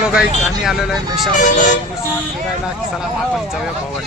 Hello guys, आम्ही आलेलो आहे मेशामध्ये फिरायला. चला आपण जाऊया भवन.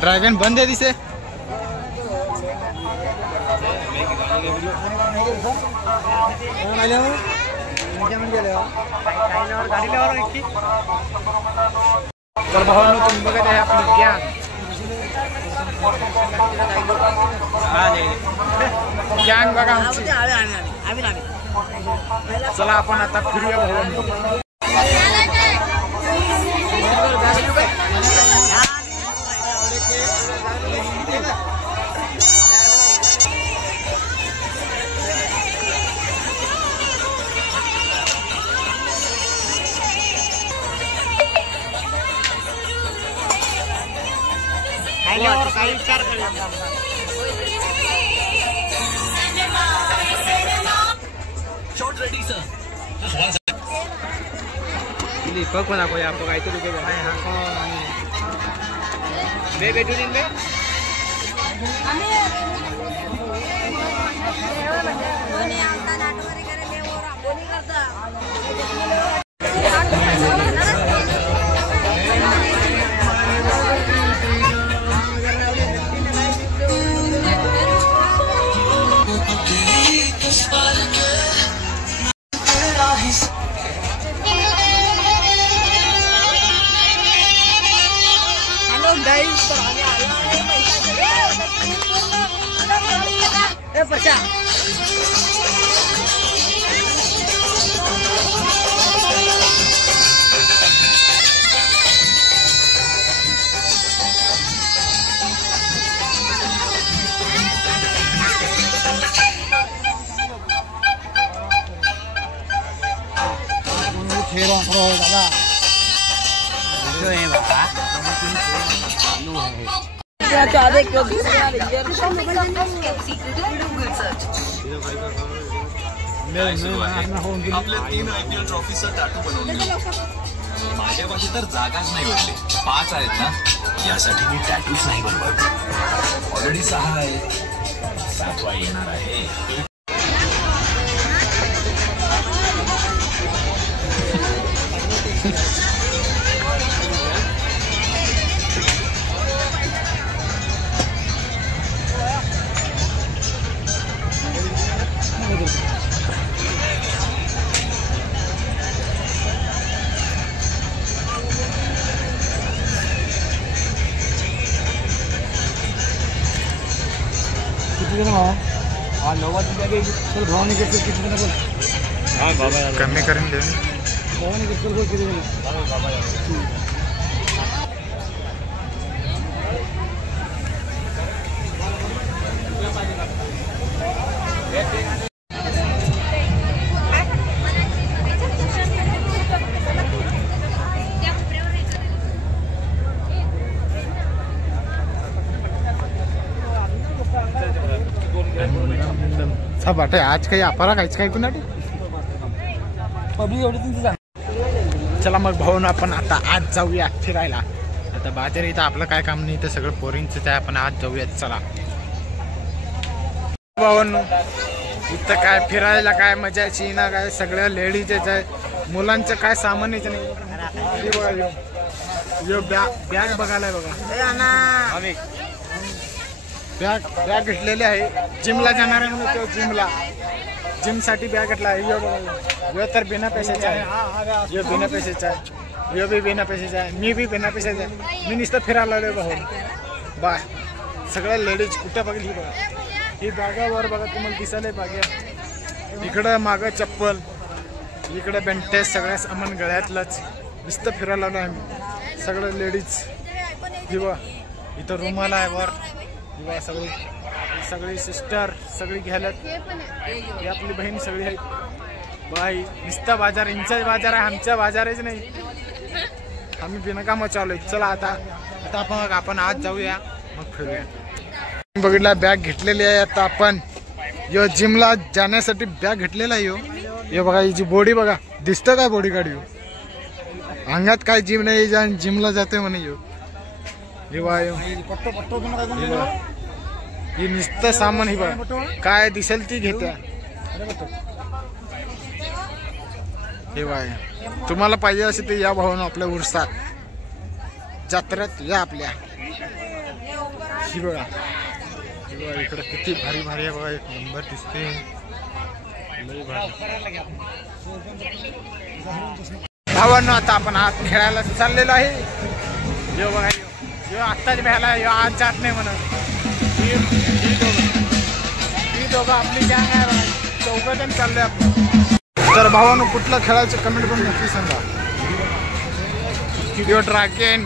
ड्रैगन बंद है दिसे तर भावांनो, तुम्ही बघत आहे आपली गॅंग. गॅंग बघा आमची. चला आपण आता फिरूया भावांनो. काही विचार दीपक पण आपण आपण काहीतरी आपल्या 3 IPL ट्रॉफीचा टॅटू बनवला. माझ्यापाशी तर जागाच नाही भेटली. 5 आहेत ना, यासाठी मी टॅटूच नाही बनवत. ऑलरेडी 6 आहेत, 7वा येणार आहे. कमी करेन दे. सब वाटे आज काही आपला काहीच काही कुणाटी पब्लिक एवढी. चला मग भाऊन आपण आता आज जाऊया फिरायला. आता बाजार इथं आपलं काय काम नाही, तर सगळं पोरींचं आहे. आपण आज जाऊयात. चला भाऊन, इथं काय फिरायला काय मजाची ना, काय सगळ्या लेडीजच आहे. मुलांचं काय सामानच नाही. बॅग बघायला बघा. बॅग घेतलेली आहे. जिमला जाणार आहे म्हणून तो जिम साठी बॅग घेतला आहे. यो तर बिना पैशाचा आहे. यो बिना पैशाचा आहे. यो बी बिना पैशाचा आहे. मी बी बिना पैशाचा आहे. मी नुसतं फिरायला आलोय भाऊ. बा सगळ्या लेडीज कुठं बघली ही बघा. ही बॅगावर बघा, तुम्हाला दिसायला बॅग. इकडं मागं चप्पल, इकडे बेंटेस, सगळ्या सामान गळ्यातलंच. नुसतं फिरायला आलो आम्ही. सगळं लेडीज किंवा इथं रुमाल आहे वर किंवा सगळी सिस्टर सगळी घ्यायलात. ही आपली बहीण सगळी आहे. बाई नुसता बाजार इंचा बाजार आहे, आमचा बाजारच नाही. आम्ही बिनकाम चालू आहे. चला आता आपण आज जाऊया मग फिरूया. बघितला बॅग घेतलेली आहे. आता आपण यो जिमला जाण्यासाठी बॅग घेतलेला आहे. यो बघा हिची बॉडी बघा, दिसतं काय बॉडी गाडी. अंगात काय जिम नाही, जिमला जाते म्हणे. ही नुसतं सामान ही बघा काय दिसेल ती घेत्या. हे बाय तुम्हाला पाहिजे असे ते या भावानं आपल्या उरसात जत्रेत या आपल्या. ही बघा इकडं किती भारी भारी आहे बघा. एक नंबर दिसते. भावांनो आता आपण आत खेळायला चाललेलो आहे. यो बघा यो आत्ताच भ्यायला यो आज जात नाही म्हणून. ही दोघं आपली गँग आहे बघा. 4 जण चाललोय आपण. तर भावांनो कुठलं खेळायचं कमेंट करून नक्की सांगा. व्हिडिओ ड्रॅगन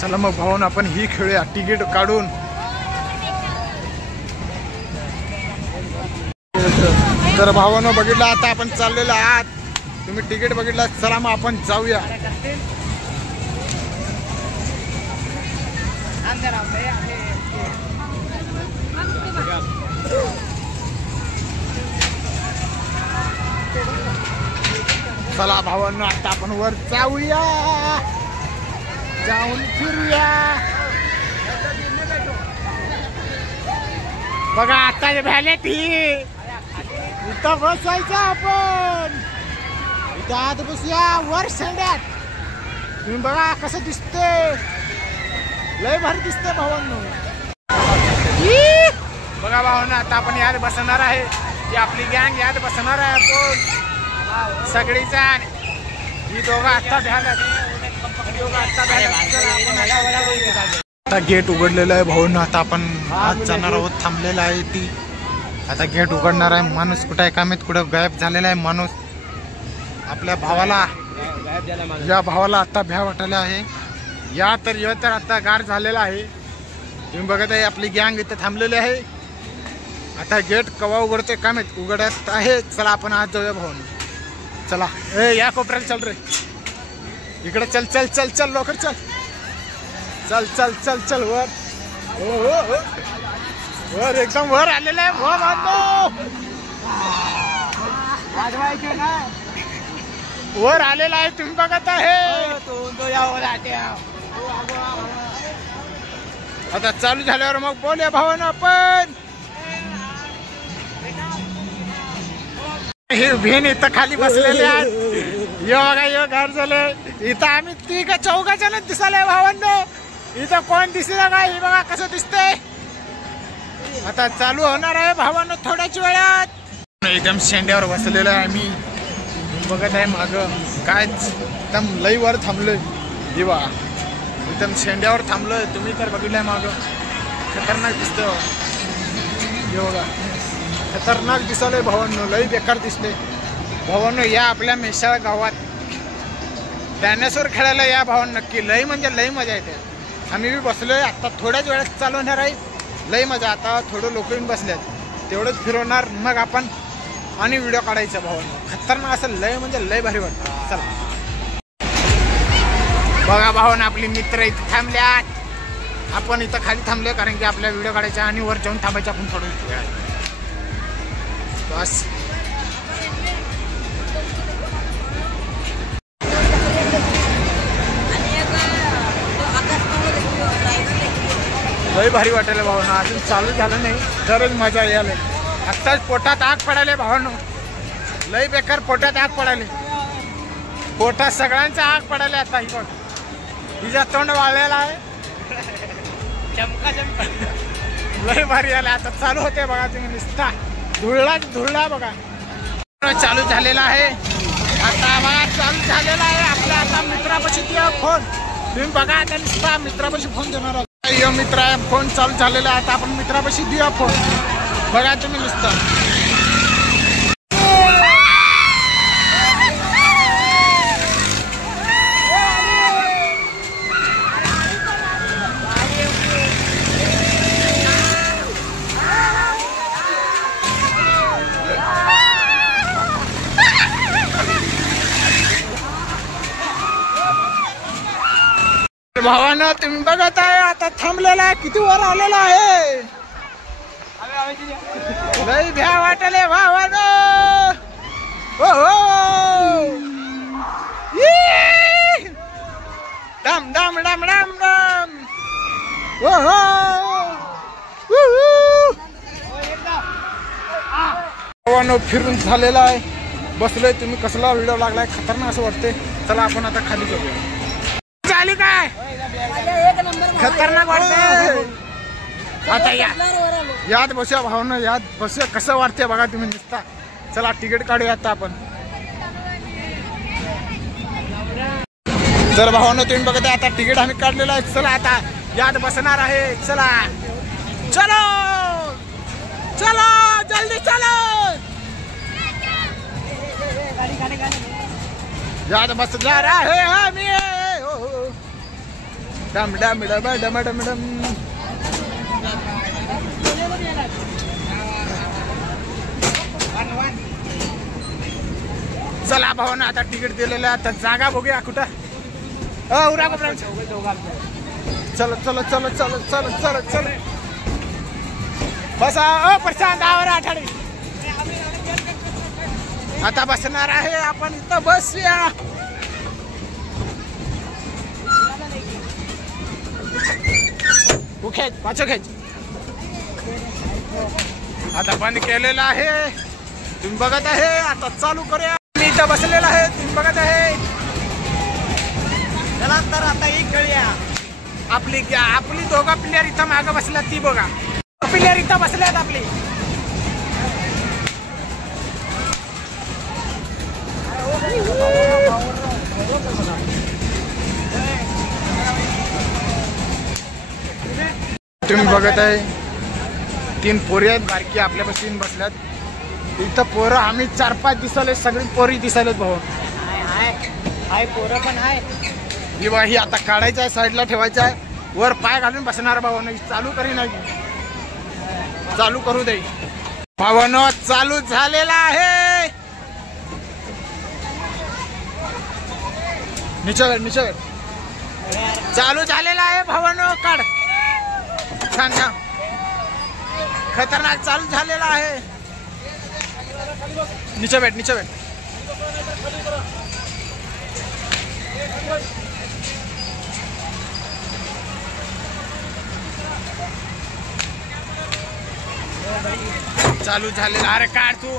चला मग भावांनो आपण ही खेळूया तिकीट काढून. तर भावांनो बघितलं आता आपण चाललेलो आहात. तुम्ही तिकीट बघितलं. चला मग आपण जाऊया. चला भावांनो आता आपण वर जाऊया, जाऊन फिरूया. बघा आता भ्यालेत ही. इथं बसायचं आपण. इथं आत बसूया वर शेंड्यात. तुम्ही बघा कसं दिसतंय. लय भारी दिसतंय भावांनो. बघा भावांनो आता आपण यात बसणार आहे. ही आपली गँग यात बसणार आहे आपण सगळी जण. ही दोघं आता भ्याल्यात. आता गेट उघडलेलं आहे भाऊंनो. आता आपण आज जाणार आहोत. थांबलेला आहे ती. आता गेट उघडणार आहे. माणूस कुठे आहे कामेत, कुठं गायब झालेला आहे माणूस. आपल्या भावाला या भावाला आता भ्या वाटायला आहे. या तर आता गार झालेला आहे. तुम्ही बघत आहे आपली गँग इथे थांबलेली आहे. आता गेट कवा उघडते कामेत, उघडत आहे. चला आपण आज जाऊया भाऊंनो. चला ए या कोपऱ्याला चल रे. इकडे चल चल चल चल लवकर चल. चल चल चल चल वर. हो वर एकदम वर आलेलं आहे. वर आलेला आहे तुम्ही बघत आहे. आता चालू झाल्यावर मग बोलूया भावानं आपण. हे बहीण इथं खाली बसलेले आहेत. यो बघा यो घर झालं. इथं आम्ही 3-4 जण दिसायला भावांनो. इथं कोण दिसलं का. हे बघा कसं दिसतंय. आता चालू होणार आहे भावांनो थोड्याच वेळात. एकदम शेंड्यावर बसलेलं आहे आम्ही. बघत आहे माग काय एकदम लई वर थांबलोय. दिवा एकदम शेंड्यावर थांबलोय. तुम्ही तर बघितलंय माग खतरनाक दिसतं. हे बघा खतरनाक दिसलंय भावांनो. लई बेकार दिसले भावांनो. या आपल्या मेसाळ गावात डायनासोर खेळायला या भावांनो नक्की. लई म्हणजे लई मजा येते. आम्ही बी बसलोय. आता थोड्याच वेळात चालू होणार आहे. लई मजा. आता थोडं लोक येऊन बसल्यात तेवढंच फिरवणार मग आपण आणि व्हिडिओ काढायचा भावांनो. खतरनाक असं लय म्हणजे लय भारी वाटतं. चला बघा भावांनो आपली मित्र इथे थांबल्यात. आपण इथं खाली थांबलोय कारण की आपल्या व्हिडिओ काढायचा आणि वर जाऊन थांबायचं आपण थोडं बस. लय भारी वाटायला भावांनो. अजून चालू झालं नाही तरच मजा यायला. आत्ताच पोटात आग पडायला भावांनो. लय बेकार पोटात आग पडायला. पोटात सगळ्यांचा आग पडायला. आता ही बघ हिचा तोंड वाळलेला आहे. लय भारी आला. आता चालू होते बघा तुम्ही नुसता धुळला बघा. चालू झालेला आहे. आता बघा चालू झालेला आहे आपल्या. आता मित्रापाशी फोन तुम्ही बघा. आता नुसता मित्रापाशी फोन देणार. मित्र आहे, फोन चालू झालेला आहे. आता आपण मित्रापाशी देऊया फोन. बघा तुम्ही नुसतं भावानं तुम्ही बघत आहे आता थांबलेला आहे, किती वर आलेला आहे. लई भ्या वाटले भावानं. हो डाम डाम डाम डाम डाम. हो भावानं फिरून झालेला आहे. बसलोय. तुम्ही कसला व्हिडिओ लागलाय, खतरनाक असं वाटते. चला आपण आता खाली जाऊया. झाली काय खतरनाक वाटते. आता याद बसूया भावना, याद बसूया. कसं वाटते बघा तुम्ही नुसता. चला तिकीट काढूया आता आपण. जर भावना तुम्ही बघत आहे आता तिकीट आम्ही काढलेलं आहे. चला आता याद बसणार आहे. चला चलो चलो जल्दी चलो. याद बस जा रहा है हमें. डम डम डम डम डम डम. चला भावना आता तिकीट दिलेलं आहे. आता जागा बघूया कुठं. चलो चलो चलो चलो चलो चलो चलो बसा. प्रशांत आवर आठाडी. आता बसणार आहे आपण. इथं बसूया. खेच पाछो खेच. आता बंद केलेला आहे. तुम्ही बघत आहे. आता चालू करूया. मी इथं बसलेला आहे. तुम्ही बघत आहे. चला तर आता ही खेळूया. आपली दोघं प्लेयर इथं मागं बसल्यात. ती बघा प्लेयर इथं बसल्यात आपली. तुम्ही बघत आहे 3 पोरी आहेत बारकी आपल्यापाशी बसल्यात. इथं पोरं आम्ही 4-5 दिसले. सगळी पोरी दिसलेत भाऊ. हाय पोरं पण आहे. ही आता काढायचं आहे, साईडला ठेवायचं आहे. वर पाय घालून बसणार भावानं. चालू करी नाही. चालू करू दे भावानं. चालू झालेला आहे. निचर चालू झालेला आहे भावानं. काढ. छान छान खतरनाक चालू झालेला आहे. नीचे बैठ. चालू झालेला. अरे काढ तू.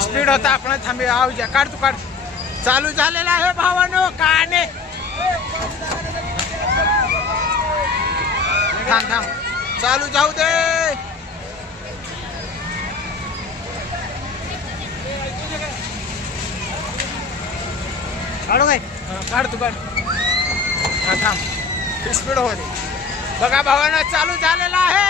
स्पीड होता आपण थांबे. आऊजा काढ तू काढ. चालू झालेला आहे भावानो. काढणे. थांब चालू जाऊ दे. काढू काय. काढ तू काढ. थांब स्पीड हो दे. बघा भावानो चालू झालेला आहे.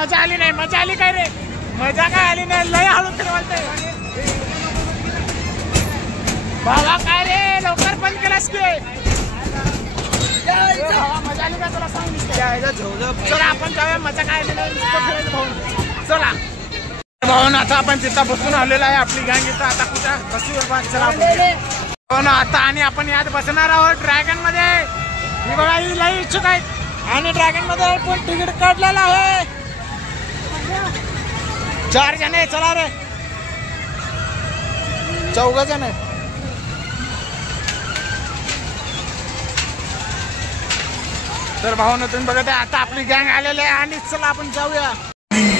मजा आली नाही. मजा आली काय रे? मजा काय आली नाही. लय हळू फिरवते बाबा. काय रे लवकर बंद केलास की? मजा आली का तुला सांग. चला आपण जाऊया. मजा काय आली नाही. चला भाऊन आता आपण तिथं बसून आलेलो आहे. आपली गँग इथं आता कुठं बसून चला हो ना आता. आणि आपण यात बसणार आहोत ड्रॅगन मध्ये. ही बघा ही लई इच्छुक आहेत आणि ड्रॅगन मध्ये पण तिकीट काढलेलं आहे. 4 जण आहे. चला रे 4 जण आहे. तर भावानं तुम्ही बघत आहे आता आपली गँग आलेली आहे आणि चला आपण जाऊया.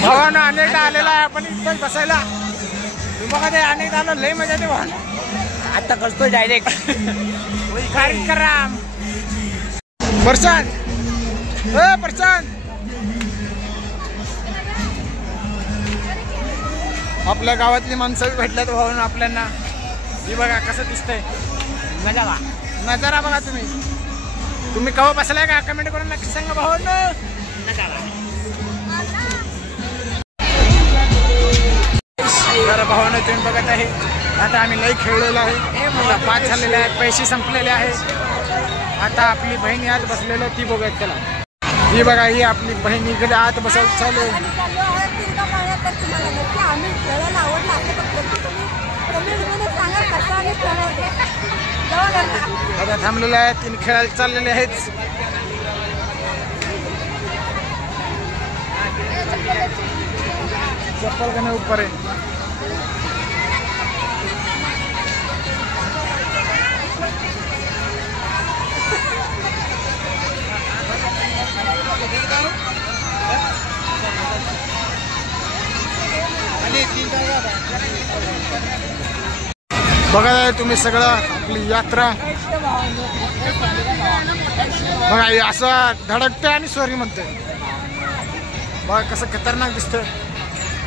भावानं अनेकदा आलेला आहे आपण इथं बसायला. तुम्ही बघत आहे अनेकदा आलो. लय मजा येते भावानं. आता करतोय डायरेक्ट कार्यक्रम. प्रशांत प्रशांत आपल्या गावातली माणसं भेटल्यात भाऊन आपल्याला. ही बघा कसं दिसतंय नजारा. नजारा बघा तुम्ही. तुम्ही केव्हा बसलाय का कमेंट करून नक्की सांगा भाऊन. नजारा तर भावानं तुम्ही बघत आहे आता आम्ही लई खेळलेलो आहे. आता 5 झालेले आहेत. पैसे संपलेले आहेत. आता आपली बहीण यात बसलेलो ती बघूयात त्याला. ही बघा ही आपली बहीण इकडे आत बसायला चालू. आता थांबलेले आहेत. 3 खेळायला चाललेले आहेत. चप्पल का नाही ऊपर आहे. बघा तुम्ही सगळं आपली यात्रा बघा असं धडकते आणि सॉरी म्हणते. बघा कसं खतरनाक दिसतंय.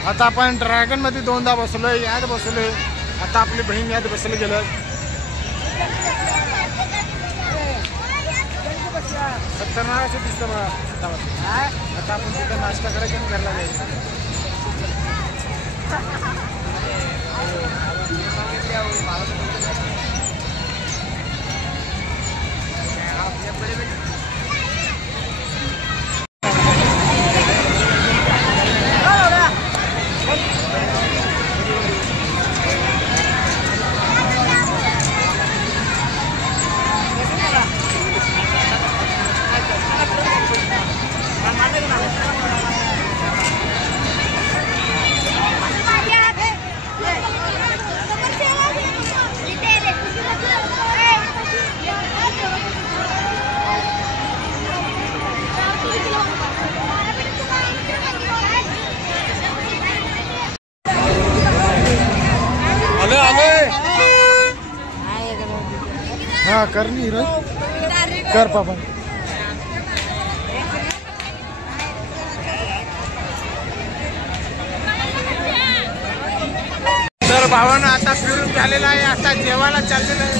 आता आपण ड्रॅगन मध्ये 2दा बसलोय. यात बसलोय. आता आपली बहीण यात बसले गेलं. खतरनाक असं दिसतं बघा. आता आपण तिथं नाश्ता करायचा आणि घरला जायचं. हाँ करनी रे कर पापा. तर भावानं आता फिरून झालेला आहे. आता जेवायला चाललेलं आहे.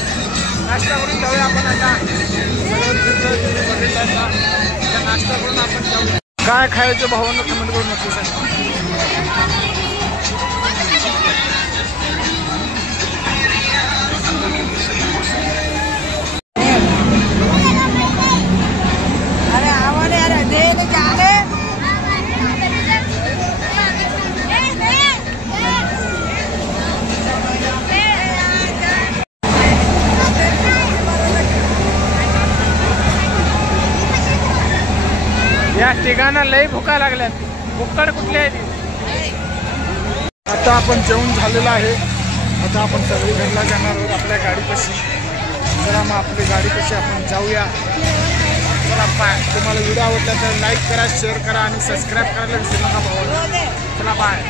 नाश्ता करून जाऊया आपण. आता नाश्ता करून आपण जाऊया. काय खायचं भावानं कमेंट करून नक्की सांगा. या ठिकाणा लई भुका लागल्यात. भुक्कड कुठली आहे ती. आता आपण जेवण झालेलं आहे. आता आपण सगळी घरला जाणार आहोत आपल्या गाडीपाशी. चला मग आपली गाडीपाशी आपण जाऊया. चला बाय. तुम्हाला व्हिडिओ आवडला तर लाईक करा, शेअर करा आणि सबस्क्राईब करायला विसरू नका भाऊ. चला बाय.